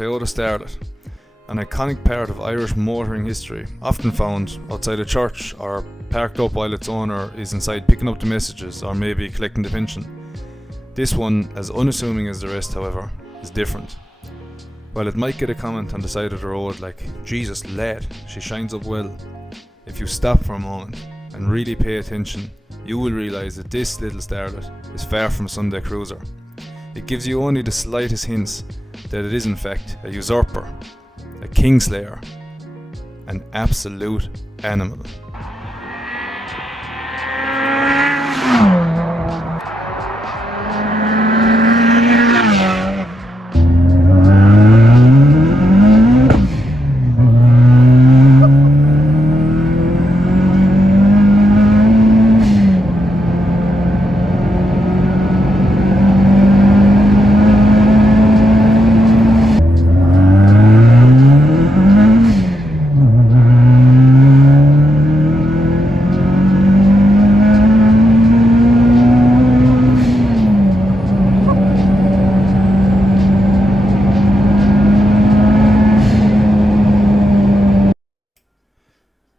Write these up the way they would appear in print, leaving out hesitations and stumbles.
Toyota Starlet, an iconic part of Irish motoring history, often found outside a church or parked up while its owner is inside picking up the messages or maybe collecting the pension. This one, as unassuming as the rest however, is different. While it might get a comment on the side of the road like, "Jesus lad, she shines up well," if you stop for a moment and really pay attention, you will realise that this little Starlet is far from a Sunday cruiser. It gives you only the slightest hints that it is in fact a usurper, a kingslayer, an absolute animal.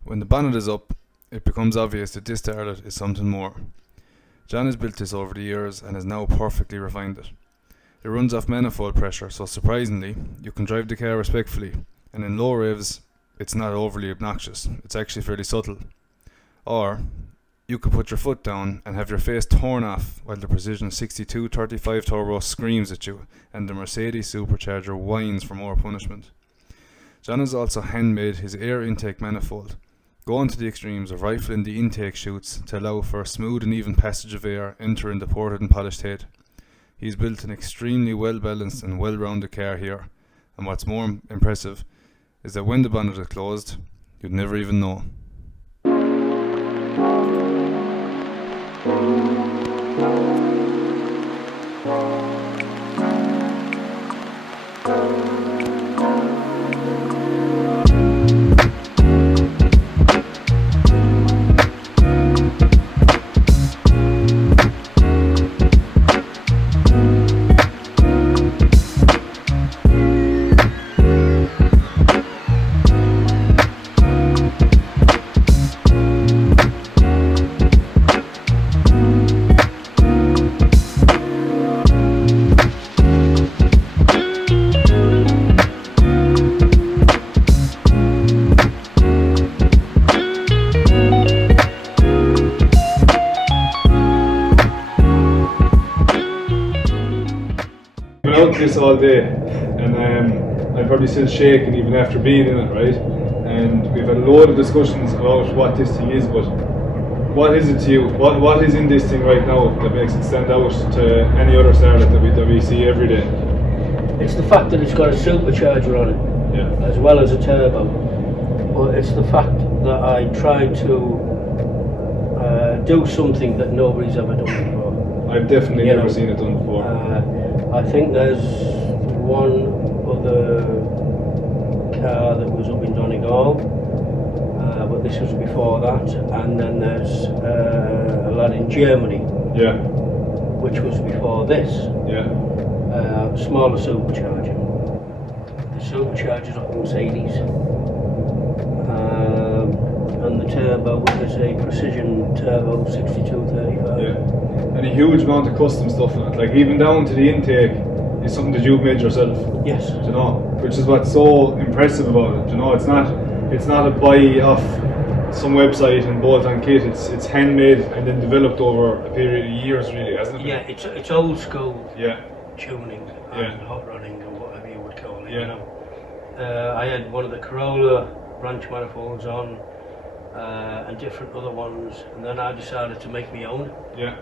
When the bonnet is up, it becomes obvious that this Starlet is something more. John has built this over the years and has now perfectly refined it. It runs off manifold pressure, so surprisingly, you can drive the car respectfully, and in low revs, it's not overly obnoxious, it's actually fairly subtle. Or, you could put your foot down and have your face torn off while the Precision 6235 Turbo screams at you and the Mercedes supercharger whines for more punishment. John has also handmade his air intake manifold, going to the extremes of rifling the intake chutes to allow for a smooth and even passage of air entering the ported and polished head. He's built an extremely well balanced and well rounded car here, and what's more impressive is that when the bonnet is closed, you'd never even know. I've been out this all day, and I'm probably still shaking even after being in it, right? And we've had a load of discussions about what this thing is, but what is it to you? What is in this thing right now that makes it stand out to any other Starlet that we see every day? It's the fact that it's got a supercharger on it, Yeah. as well as a turbo. But it's the fact that I tried to do something that nobody's ever done before. I've definitely never seen it done before. I think there's one other car that was up in Donegal, but this was before that, and then there's a lad in Germany, Yeah. which was before this, Yeah. smaller supercharger. The supercharger's up Mercedes, and the turbo is a Precision Turbo 6235. Yeah. And a huge amount of custom stuff in it, like even down to the intake is something that you've made yourself. Yes. Do you know, which is what's so impressive about it. Do you know, it's not a buy off some website and bolt on kit. It's handmade and then developed over a period of years, really, hasn't it? Yeah, it's old school. Yeah. Tuning and hot rodding or whatever you would call it. Yeah. You know, I had one of the Corolla branch manifolds on, and different other ones, and then I decided to make my own. Yeah.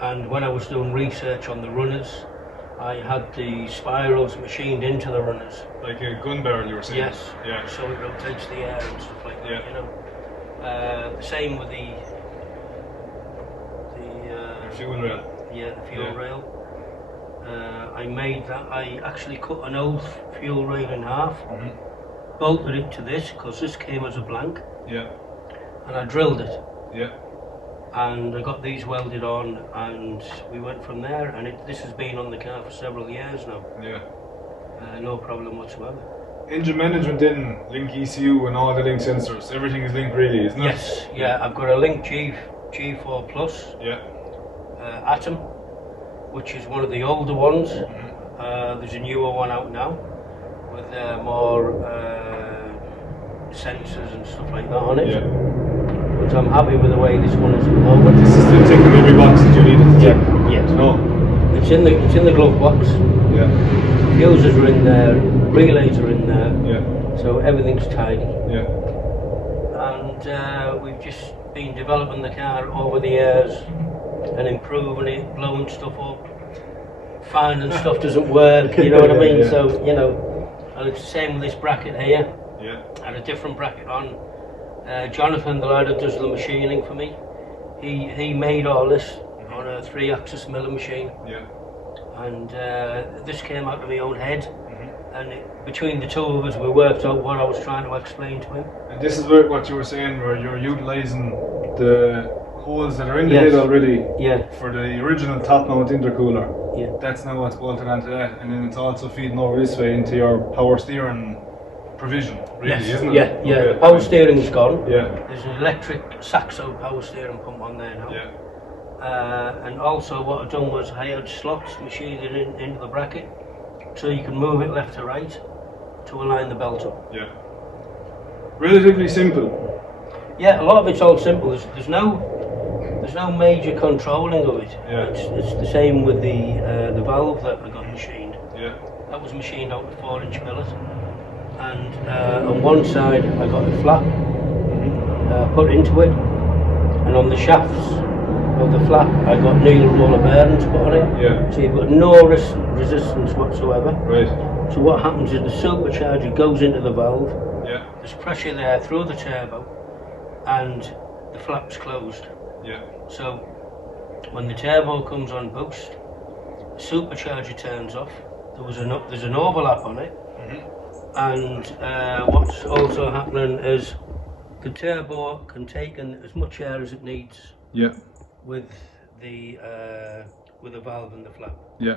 And when I was doing research on the runners, I had the spirals machined into the runners. Like a gun barrel, you were saying? Yes. Yeah. So it rotates the air and stuff like that. Yeah. You know. Same with the fuel rail. Yeah, the fuel rail. I made that. I actually cut an old fuel rail in half, bolted it to this because this came as a blank. Yeah. And I drilled it. Yeah. And I got these welded on, and we went from there. And this has been on the car for several years now. Yeah. No problem whatsoever. Engine management then, link ECU and all the link sensors, everything is linked really, isn't it? Yes, yeah, I've got a Link G4 Plus Yeah. Atom, which is one of the older ones. There's a newer one out now with more sensors and stuff like that on it. Yeah. But I'm happy with the way this one is at the moment. This is still ticking every box that you needed to tick. Yeah. No. It's in the glove box. Yeah. Fuses are in there, relays are in there. Yeah. So everything's tidy. Yeah. And we've just been developing the car over the years and improving it, blowing stuff up, finding stuff doesn't work, you know what I mean? Yeah. So, you know, and it's the same with this bracket here. Yeah. And a different bracket on. Jonathan, the lad that does the machining for me, he made all this on a 3-axis milling machine. Yeah. And this came out of my own head. And between the two of us, we worked out what I was trying to explain to him. And this is what you were saying, where you're utilising the holes that are in the head already for the original top mount intercooler. Yeah. That's now what's bolted onto that, and then it's also feeding over this way into your power steering provision, really, isn't it? Yeah, yeah. Okay. The power steering's gone. Yeah. There's an electric saxo power steering pump on there now. Yeah. And also what I've done was I had slots machined into the bracket, so you can move it left to right to align the belt up. Yeah. Relatively simple. Yeah, a lot of it's all simple. There's no major controlling of it. Yeah. It's the same with the valve that I got machined. Yeah. That was machined out of 4-inch billet, and on one side I got a flap put into it, and on the shafts of the flap I got needle roller bearings put on it. Yeah. So you've got no resistance whatsoever. Right. So what happens is the supercharger goes into the valve. Yeah. There's pressure there through the turbo, and the flap's closed. Yeah. So when the turbo comes on boost, the supercharger turns off. There's an overlap on it, and what's also happening is the turbo can take in as much air as it needs. Yeah. With the valve and the flap. Yeah.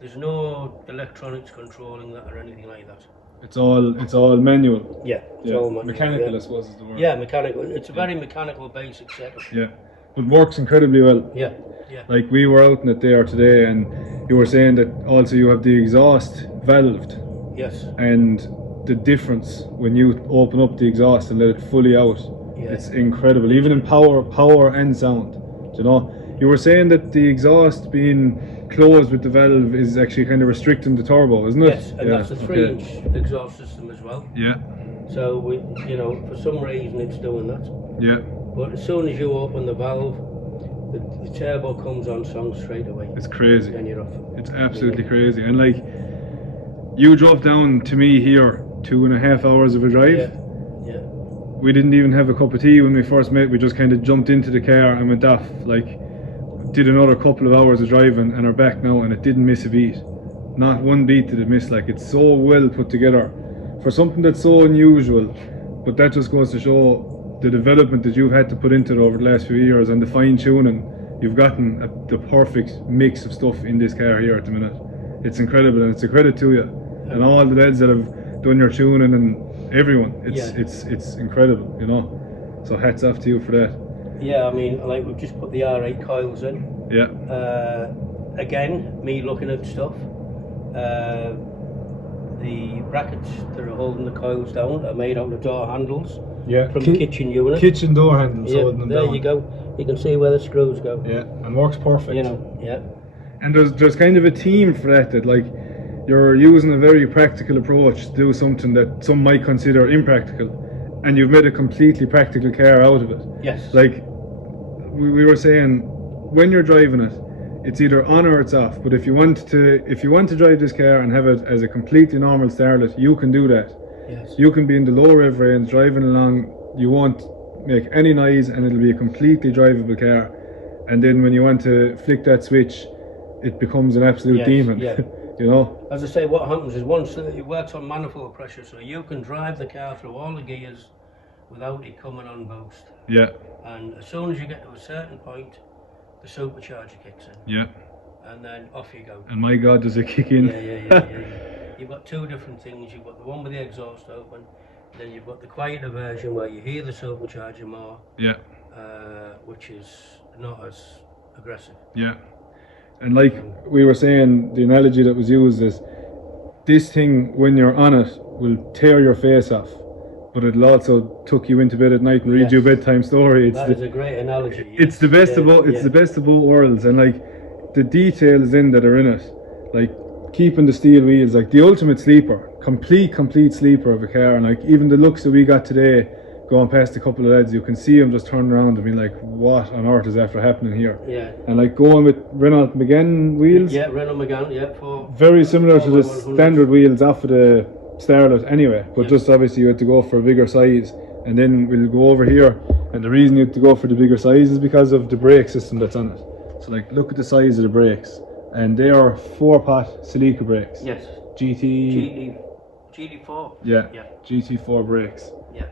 There's no electronics controlling that or anything like that. It's all manual. Yeah, it's all manual. Mechanical, I suppose, is the word. Yeah, mechanical. It's a very mechanical basic setup. Yeah. But works incredibly well. Yeah, yeah. Like we were out in it there today, and you were saying that also you have the exhaust valved. Yes. And the difference when you open up the exhaust and let it fully out, it's incredible. Even in power and sound. You know, you were saying that the exhaust being closed with the valve is actually kind of restricting the turbo, isn't it? Yes, and that's a 3-inch exhaust system as well. Yeah. So for some reason it's doing that. Yeah. But as soon as you open the valve, the turbo comes on song straight away. It's crazy. And you're off. It's absolutely crazy. And like, you drove down to me here 2.5 hours of a drive. Yeah. Yeah. We didn't even have a cup of tea when we first met. We just kind of jumped into the car and went off. Like, did another couple of hours of driving and are back now, and it didn't miss a beat. Not one beat did it miss. Like, it's so well put together for something that's so unusual. But that just goes to show the development that you've had to put into it over the last few years, and the fine tuning. You've gotten the perfect mix of stuff in this car here at the minute. It's incredible, and it's a credit to you and all the lads that have done your tuning and everyone. It's incredible, you know. So hats off to you for that. Yeah, I mean, like we've just put the R8 coils in. Yeah. Again, me looking at stuff. The brackets that are holding the coils down are made out of door handles. Yeah. From the kitchen unit. Kitchen door handles holding them down. There you go. You can see where the screws go. Yeah, and works perfect. You know, yeah. And there's kind of a team for that like you're using a very practical approach to do something that some might consider impractical, and you've made a completely practical car out of it. Yes. Like we were saying, when you're driving it, it's either on or it's off. But if you want to drive this car and have it as a completely normal Starlet, you can do that. Yes. You can be in the low rev range driving along. You won't make any noise, and it'll be a completely drivable car. And then when you want to flick that switch, it becomes an absolute demon. Yeah. You know. As I say, what happens is once it works on manifold pressure, so you can drive the car through all the gears without it coming on boost. Yeah. And as soon as you get to a certain point, the supercharger kicks in. Yeah. And then off you go. And my God, does it kick in? Yeah. You've got two different things. You've got the one with the exhaust open, then you've got the quieter version where you hear the supercharger more. Yeah. Which is not as aggressive. Yeah. And like we were saying, the analogy that was used is this thing, when you're on it, will tear your face off, but it'll also tuck you into bed at night and read you a bedtime story. That is a great analogy. Yes. It's the best of both. It's the best of both worlds, and like the details that are in it, like keeping the steel wheels, like the ultimate sleeper, complete sleeper of a car. And like even the looks that we got today, going past a couple of lads, you can see them just turn around and be like, what on earth is after happening here? Yeah. And like going with Renault Megane wheels. Yeah, Renault Megane, yeah. Very similar to the standard wheels off of the Starlet anyway, but just obviously you had to go for a bigger size. And then we'll go over here, and the reason you had to go for the bigger size is because of the brake system that's on it. So like look at the size of the brakes, and they are 4-pot Celica brakes. Yes. GT4. Yeah. GT4 brakes. Yeah.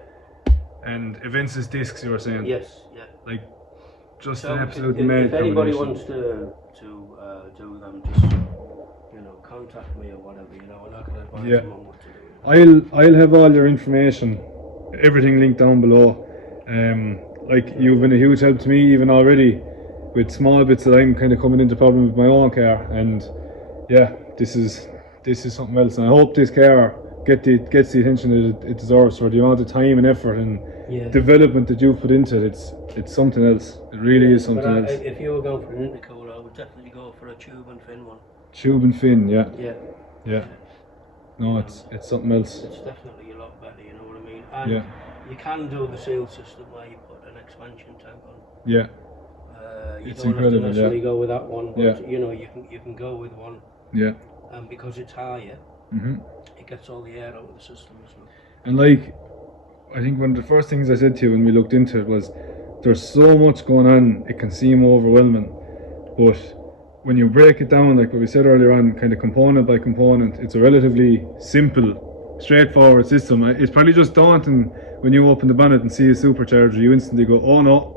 And Avensis discs, you were saying? Yes, yeah. Like, just an So absolute if anybody combination. wants to do them, just contact me or whatever. We're not going to advise them on what to do. I'll have all your information, everything linked down below. Like you've been a huge help to me even already, with small bits that I'm kind of coming into problem with my own car, and yeah, this is something else. And I hope this car gets the attention that it deserves for the amount of time and effort and development that you've put into it. It's something else. It really is something else. If you were going for an intercooler, I would definitely go for a tube and fin one. Tube and fin, yeah. Yeah. No, it's something else. It's definitely a lot better, you know what I mean? And you can do the seal system where you put an expansion tank on. Yeah. You It's don't have to incredible, necessarily go with that one, but Yeah. you can go with one. Yeah. And because it's higher, it gets all the air out of the system as well. And like, I think one of the first things I said to you when we looked into it was, there's so much going on, it can seem overwhelming, but when you break it down, like what we said earlier on, kind of component by component, it's a relatively simple, straightforward system. It's probably just daunting when you open the bonnet and see a supercharger. You instantly go, oh no,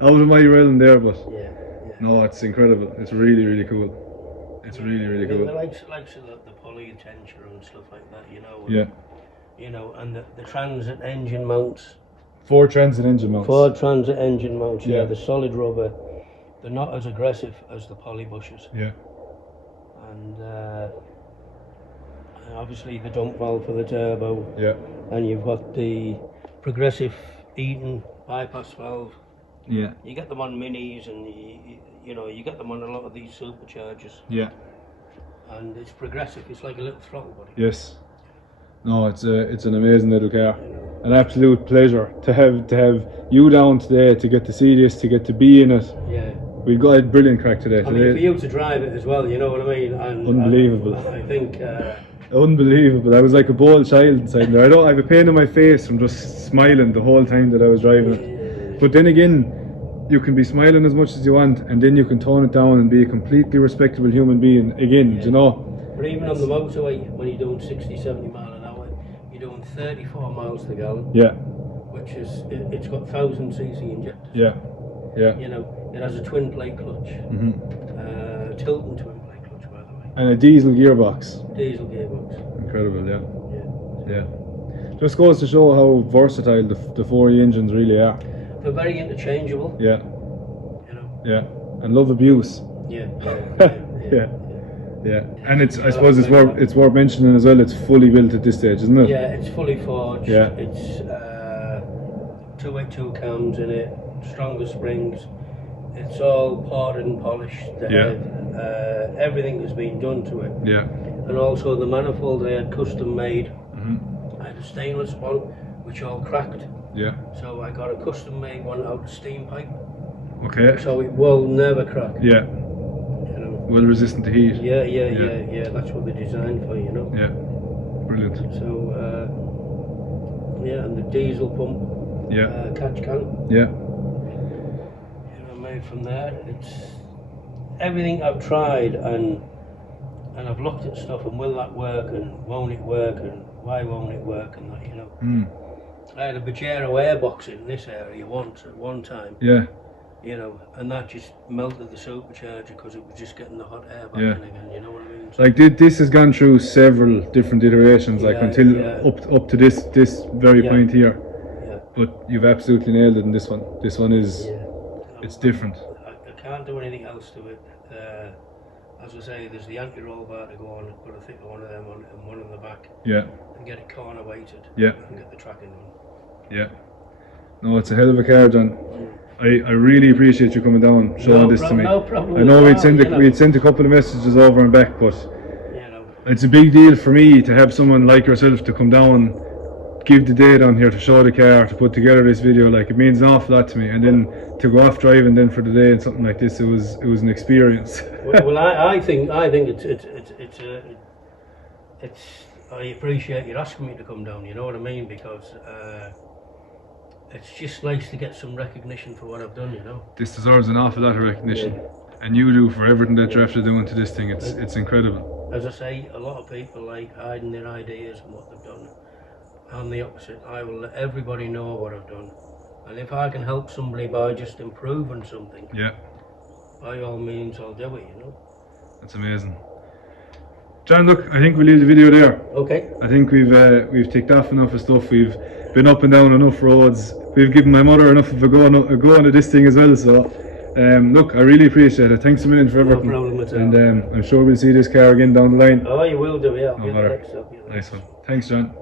out of my realm there, but no, it's incredible. It's really, really cool. It's really cool. The likes of the pulley tensioner and stuff like that, and the transit engine mounts. 4 transit engine mounts. 4 transit engine mounts, the solid rubber. They're not as aggressive as the poly bushes. Yeah. And obviously the dump valve for the turbo. Yeah. And you've got the progressive Eaton bypass valve. Yeah. You get them on minis, and you get them on a lot of these superchargers. Yeah. And it's progressive. It's like a little throttle body. Yes. No, it's an amazing little car. An absolute pleasure to have you down today, to get to see this, to get to be in it. Yeah. We've got a brilliant crack today. I mean, for you to drive it as well, you know what I mean? And unbelievable. I think... unbelievable. I was like a bold child inside there. I have a pain in my face from just smiling the whole time that I was driving it. But then again, you can be smiling as much as you want, and then you can tone it down and be a completely respectable human being again, you know? But even on the motorway, when you're doing 60, 70 mile an hour, you're doing 34 miles per gallon. Yeah. Which is, it's got 1000cc injectors. Yeah. Yeah. It has a twin plate clutch. Tilton twin plate clutch, by the way. And a diesel gearbox. Diesel gearbox. Incredible, yeah. Just goes to show how versatile the 4E engines really are. They're very interchangeable. Yeah. Yeah. And love abuse. Yeah. Yeah. And I suppose it's worth mentioning as well, it's fully built at this stage, isn't it? Yeah, it's fully forged. Yeah. It's 282 cams in it, stronger springs. It's all powdered and polished. Everything has been done to it. Yeah. And also the manifold I had custom made. I had a stainless one, which all cracked. Yeah. So I got a custom made one out of steam pipe. Okay. So it will never crack. Yeah. Well resistant to heat. Yeah. That's what they're designed for, Yeah. Brilliant. So and the diesel pump. Yeah. Catch can. Yeah. Made from there. It's everything I've tried, and I've looked at stuff, and will that work, and won't it work, and why won't it work, and that, I had a Bajero airbox in this area once at one time. Yeah. you know, and that just melted the supercharger because it was just getting the hot air back Yeah. in again, you know what I mean? So, Like this has gone through several different iterations, like Yeah, until yeah. up to this very Yeah. point here. yeah, But you've absolutely nailed it in this one. This one is yeah. it's different. I can't do anything else to it. As I say, there's the anti-roll bar to go on, put a thicker one of them on and one in the back, Yeah, and get it corner weighted, yeah, and get the tracking on. yeah. No, it's a hell of a car, John. I really appreciate you coming down, showing this to me. No problem. I know at we'd all, sent you know. we'd sent a couple of messages over and back, but You know, it's a big deal for me to have someone like yourself to come down, give the day down here to show the car, to put together this video. Like, it means an awful lot to me. And then to go off driving then for the day and something like this, it was an experience. well, I think it's. I appreciate you asking me to come down. You know what I mean? Because it's just nice to get some recognition for what I've done. You know. This deserves an awful lot of recognition, and you do for everything that you're after doing to this thing. It's incredible. As I say, a lot of people like hiding their ideas and what they've done. I'm the opposite. I will let everybody know what I've done, and if I can help somebody by just improving something, Yeah, by all means, I'll do it. You know. that's amazing. John, look, I think we'll leave the video there. Okay. I think we've ticked off enough of stuff. We've been up and down enough roads. We've given my mother enough of a go into this thing as well. So, look, I really appreciate it. Thanks a million for everything. No problem at all. And I'm sure we'll see this car again down the line. Oh, you will do. Yeah. I'll No get the matter. next up. Nice one. Thanks, John.